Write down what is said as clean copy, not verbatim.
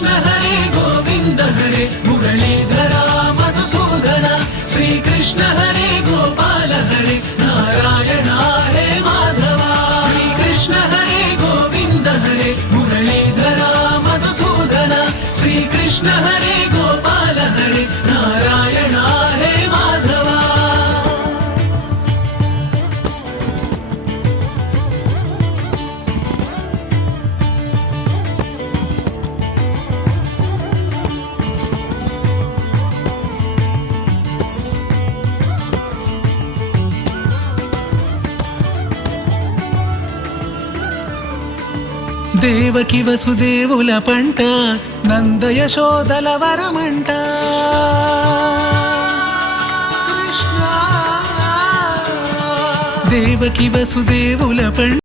कृष्ण हरे गोविंद हरे मुरलीधरा मधुसूदन श्री कृष्ण हरे गोपाल हरे नारायण हरे माधवा श्री कृष्ण हरे गोविंद हरे मुरलीधरा मधुसूदन श्री कृष्ण हरे गोपाल हरे नारायण हरे माधवा దేవకి వసుదేవుల పంట నంద యశోదల వరమంట కృష్ణ దేవకి వసుదేవుల పంట